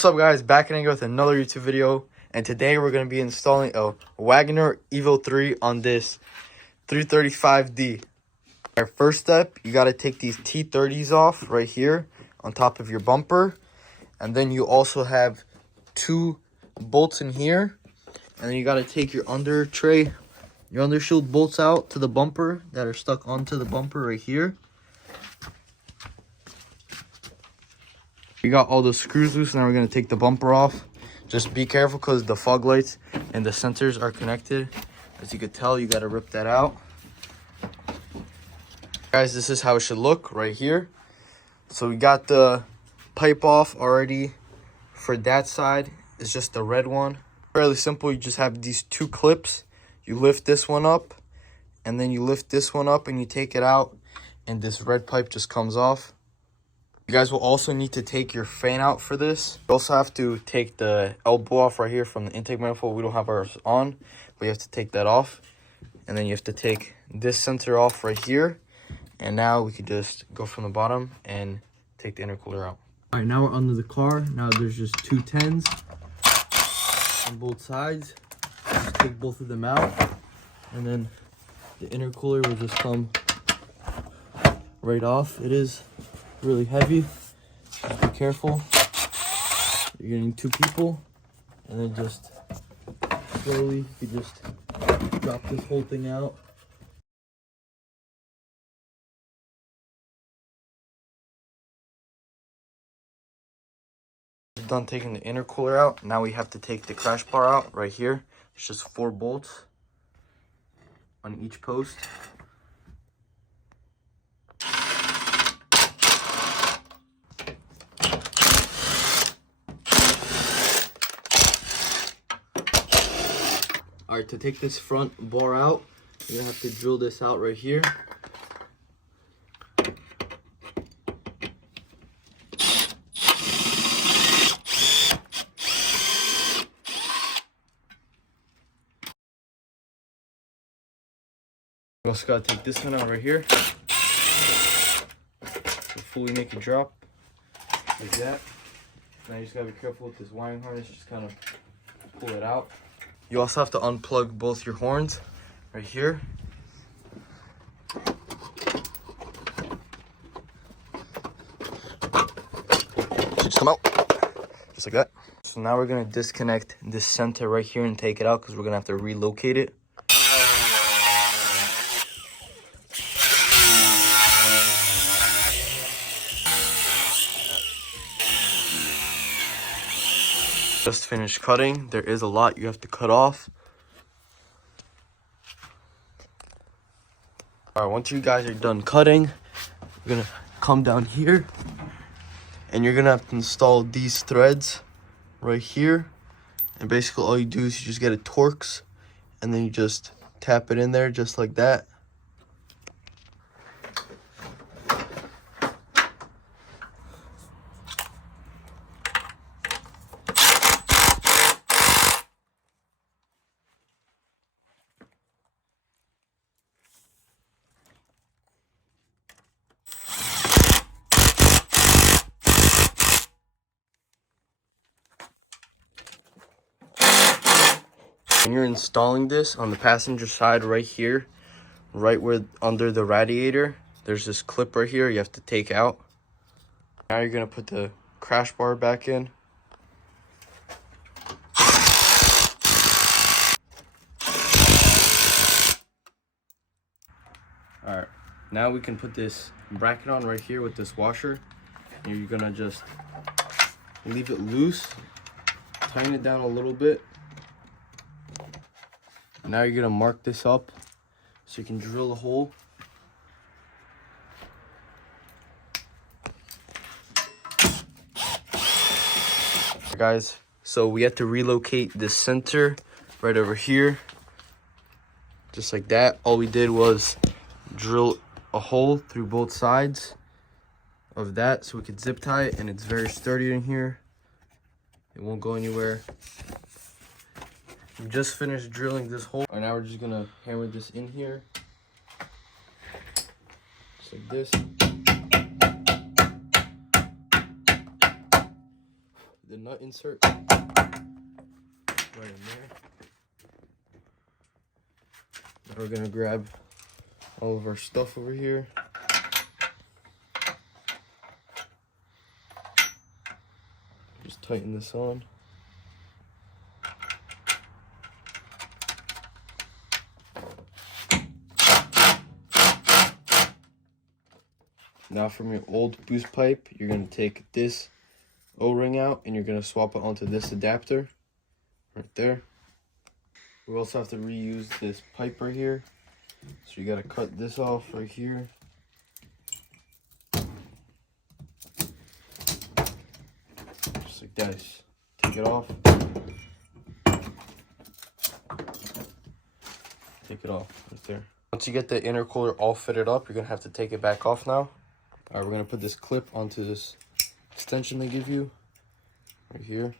What's up guys, back again with another YouTube video, and today we're going to be installing a Wagoner EVO 3 on this 335D. Our first step, you got to take these T30s off right here on top of your bumper, and then you also have two bolts in here, and then you got to take your under shield bolts out to the bumper that are stuck onto the bumper right here. We got all the screws loose. Now we're going to take the bumper off. Just be careful because the fog lights and the sensors are connected. As you can tell, you got to rip that out. Guys, this is how it should look right here. So we got the pipe off already. For that side, it's just the red one. Fairly simple. You just have these two clips. You lift this one up, and then you lift this one up and you take it out, and this red pipe just comes off. You guys will also need to take your fan out for this. You also have to take the elbow off right here from the intake manifold. We don't have ours on, but you have to take that off. And then you have to take this sensor off right here. And now we can just go from the bottom and take the intercooler out. All right, now we're under the car. Now there's just two 10s on both sides. Just take both of them out. And then the intercooler will just come right off. It is really heavy. Just be careful. You're getting two people, and then just slowly you just drop this whole thing out. Done taking the intercooler out. Now we have to take the crash bar out right here. It's just 4 bolts on each post. All right, to take this front bar out, you're gonna have to drill this out right here. You also gotta take this one out right here. So fully make it drop like that. Now you just gotta be careful with this wiring harness, just kind of pull it out. You also have to unplug both your horns right here. So just come out, just like that. So now we're gonna disconnect this center right here and take it out because we're gonna have to relocate it. Just finished cutting. There is a lot you have to cut off. All right, once you guys are done cutting, you're gonna come down here and you're gonna have to install these threads right here. And basically all you do is you just get a Torx and then you just tap it in there just like that. When you're installing this on the passenger side right here, right where under the radiator, there's this clip right here you have to take out. Now you're gonna put the crash bar back in. All right, now we can put this bracket on right here with this washer. And you're gonna just leave it loose, tighten it down a little bit. Now you're gonna mark this up so you can drill a hole. Guys, so we have to relocate this center right over here, just like that. All we did was drill a hole through both sides of that so we could zip tie it, and it's very sturdy in here. It won't go anywhere. We just finished drilling this hole. Right now we're just gonna hammer this in here. Just like this. the nut insert right in there. Now we're gonna grab all of our stuff over here. Just tighten this on. Now from your old boost pipe, you're going to take this O-ring out and you're going to swap it onto this adapter right there. We also have to reuse this pipe right here. So you got to cut this off right here. Just like that. Just take it off. Take it off right there. Once you get the intercooler all fitted up, you're going to have to take it back off now. Alright, we're going to put this clip onto this extension they give you right here.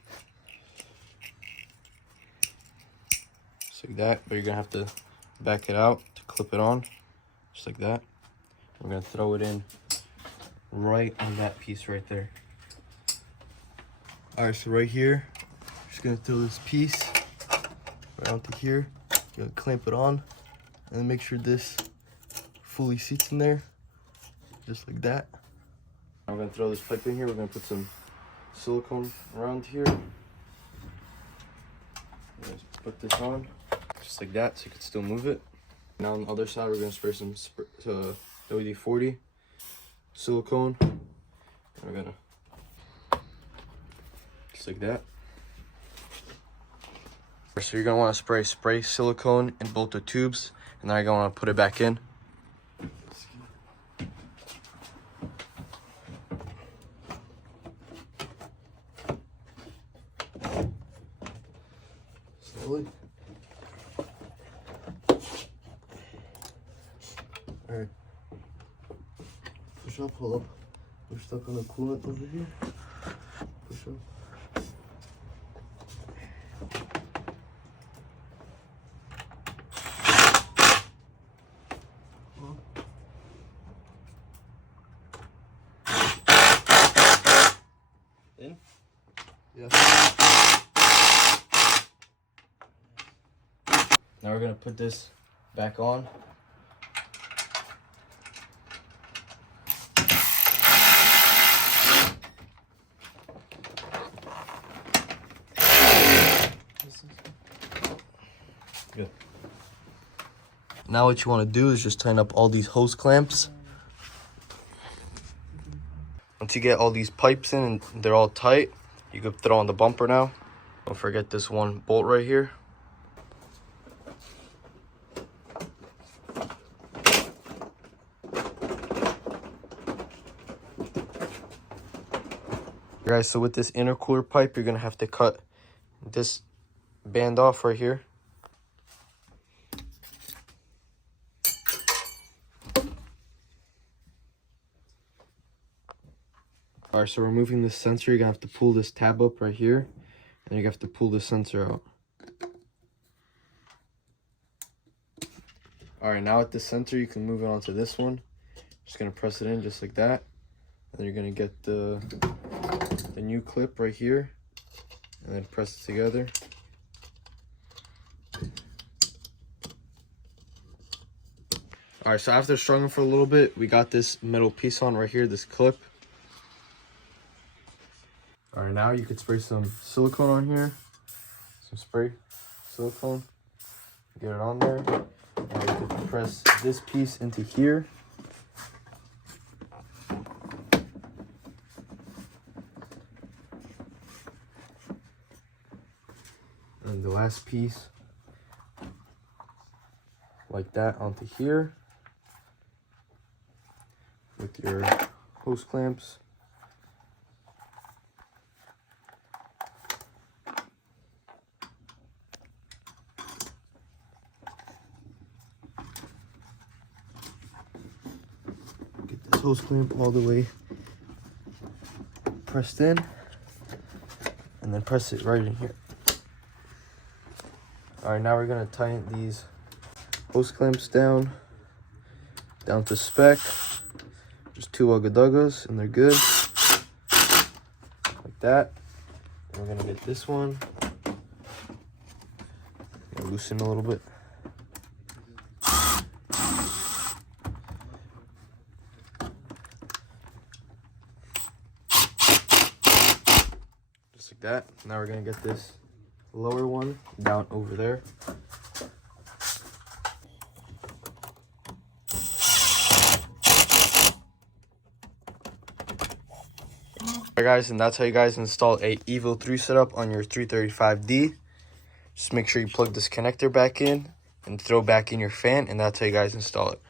Just like that, but you're going to have to back it out to clip it on, just like that. We're going to throw it in right on that piece right there. Alright, so right here, just going to throw this piece right onto here. You're going to clamp it on and make sure this fully seats in there. Just like that. I'm gonna throw this pipe in here. We're gonna put some silicone around here. Just put this on, just like that, so you can still move it. Now on the other side, we're gonna spray some WD-40 silicone. And we're gonna just like that. So you're gonna want to spray silicone in both the tubes, and then you're gonna want to put it back in. Slowly. Alright. Push up, pull up. We're stuck on the coolant over here. Push up. In? Yeah. Now we're gonna put this back on. Good. Now what you want to do is just tighten up all these hose clamps. Once you get all these pipes in and they're all tight, you can throw on the bumper now. Don't forget this one bolt right here. Guys, so with this intercooler pipe, you're gonna have to cut this band off right here. Alright, so removing this sensor, you're gonna have to pull this tab up right here, and you have to pull the sensor out. Alright, now with the sensor, you can move it onto this one. Just gonna press it in just like that. And then you're gonna get the new clip right here, and then press it together. Alright, so after struggling for a little bit, we got this metal piece on right here, this clip. Alright, now you could spray some silicone on here. Some spray silicone. Get it on there. Now you could press this piece into here. And the last piece, like that, onto here with your hose clamps. Get this hose clamp all the way pressed in, and then press it right in here. Alright, now we're going to tighten these hose clamps down to spec. Just 2 ugga duggas and they're good. Like that. We're gonna get this one. Loosen a little bit. Just like that. Now we're gonna get this lower one down over there. Alright guys, and that's how you guys install a EVO 3 setup on your 335D. Just make sure you plug this connector back in and throw back in your fan, and that's how you guys install it.